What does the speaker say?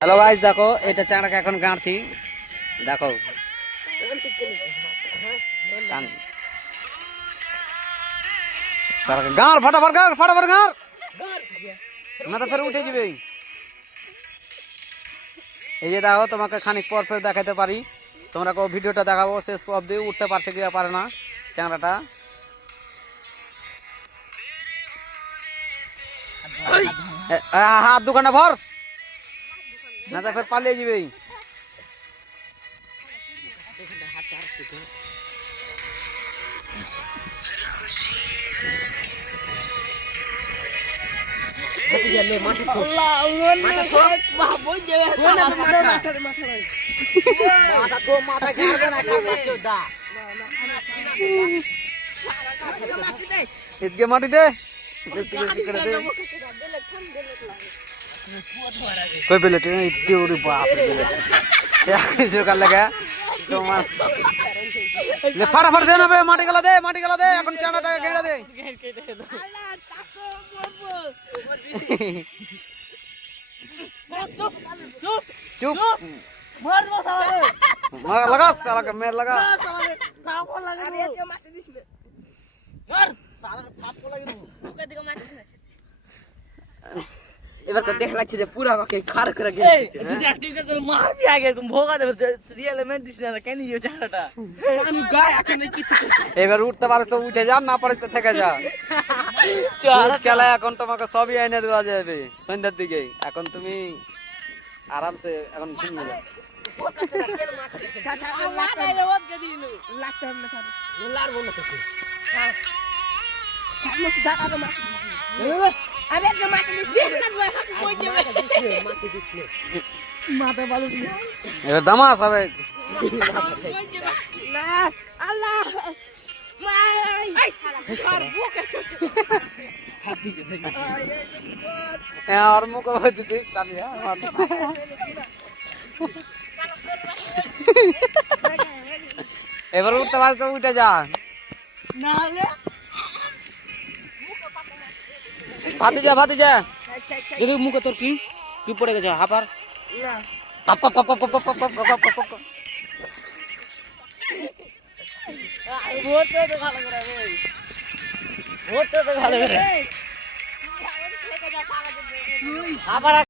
Hello guys, দেখো এটা চাঁড়াকে এখন গাঁড়ছি। দেখো গাঁড় ফটাফট গাঁড় ফটাফট গাঁড় না তো ফের উঠে যাবে। এই যে দেখো, তোমাকে খানিক পর ফের দেখাতে পারি। তোমরা ভিডিওটা দেখাবো শেষ অবধি, উঠতে পারছে কি পারে না চাঁড়াটা। হাত দুখানা ভর না তো ফের পালিয়ে যাবে। মাটিতে বেশি বেশি করে দে कोई बेलेट इतनी बड़ी बाप रे जो कर लगा তোমার ले फटाफट दे ना बे माटी गला दे এখন চানাটা গেড়া দে चुप मार दो साले मार लगा साला का मेर लगा थाप लगा अरे ये माटी दिस ले मार साला का थाप लगा ओके दिको माटी दिस এবার তো দেখ লাগছে যে পুরো আমাকে খার করে গেছে যদি একটু করে তোর মার বি আগে তুমি ভোগা দেবে রিয়েল এলিমেন্ট দিছ না কেন ইও চাটাটা আমি গায় এখন কিছু এবার উঠতে পারছ তো উঠে যা, না পারিস তো থেকে যা। চল খেলা এখন তোমাকে সবই এনে দেওয়া যাবে সন্ধ্যার দিকে। এখন তুমি আরামসে এখন ঘুমিয়ে যাও। अरे के माटी दिस ना भाई हाथ कोई देबे माटी दिस ले माथा बालू दिस এবার দামাস হবে না আল্লাহ মাই এই শালা আর বুকে হাত দিছে আর মুখ দিতে চালিয়া এবার উঠতে পারছ উঠে যা না হলে ভাতিজা যদি মুখে তোর কি পড়ে গেছে হাপার না কপ কপ কপ কপ কপ কপ কপ কপ কপ কপ বহুত তো ভালো করে ভাই বহুত তো ভালো করে হাপার